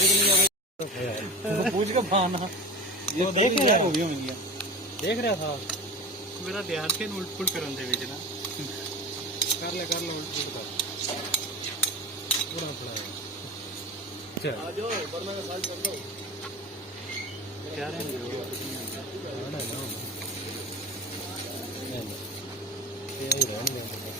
पूछ के भाना ये देख रहा हो गई होंगी देख रहा था मेरा ध्यान से उल्ट पुलट करन दे विच ना कर ले उल्ट पुलट कर पूरा थोड़ा चल आ जाओ वरना का साइज कर दो क्या रहे हैं ना ये ही रहने दो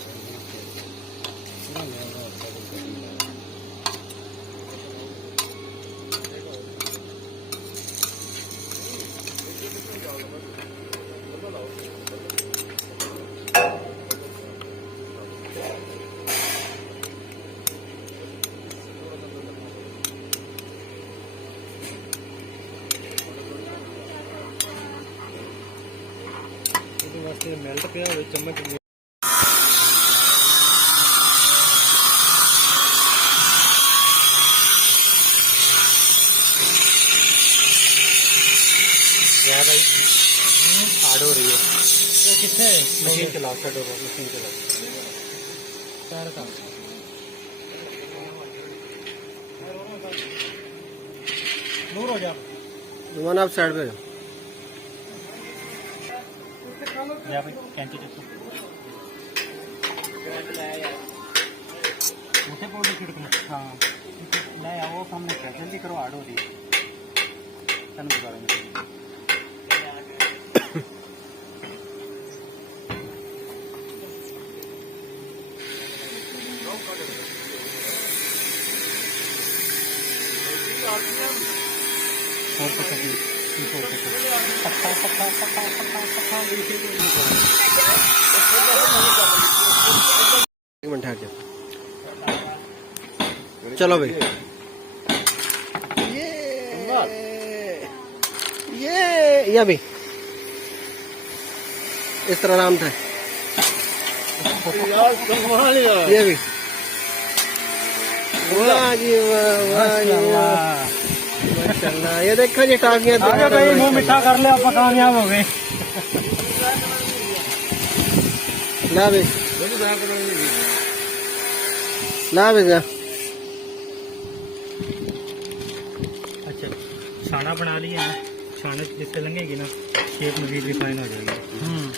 वास्ते मेल्ट पे चम्मच क्या भाई हार्ड हो रही है ये कितने मशीन चलाओ छो मशीन चलाओ पैर का दूर हो जा जुमान आप साइड पे या भाई कैंची देखो मुझे पौधे छिड़कना हाँ नहीं वो काम नहीं कर जल्दी करो हार्ड हो रही है तन बुला रहे और कुछ अभी एक मिनट ठहर जाओ चलो भाई ये भी इस तरह आराम था ये भी वाह जी वाह माशाल्लाह ये देखो जी टांगियां मुंह मिठा कर ले आप कामयाब हो गए ला भी अच्छा छाना बना लिया है छाने जिससे लंघेगी ना शेप मजीद रिफाइन हो जाएगी